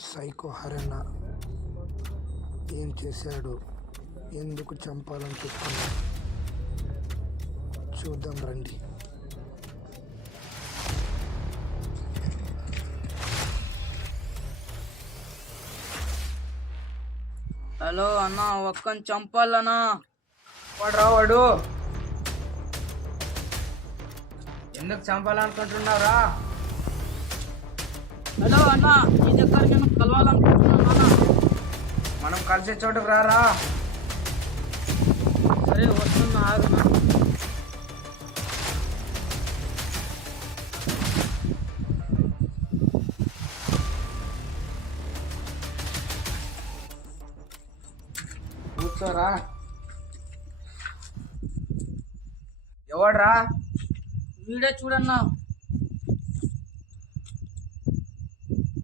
Psycho హరణ ఏం చేశాడు, ఎందుకు చంపాలని చూస్తున్నాడు, చూద్దాం రండి. హలో అన్న, ఒక్కని చంపాలనా? వాడు రావాడు. ఎందుకు చంపాలనుకుంటున్నారా? హలో అన్న, మీ దగ్గర నేను కలవాలనుకుంటున్నాను అన్న. మనం కలిసే చోటుకు రారా. సరే వస్తున్నా, ఆగనా. కూర్చోరా. ఎవడ్రా? వీడే చూడన్నా.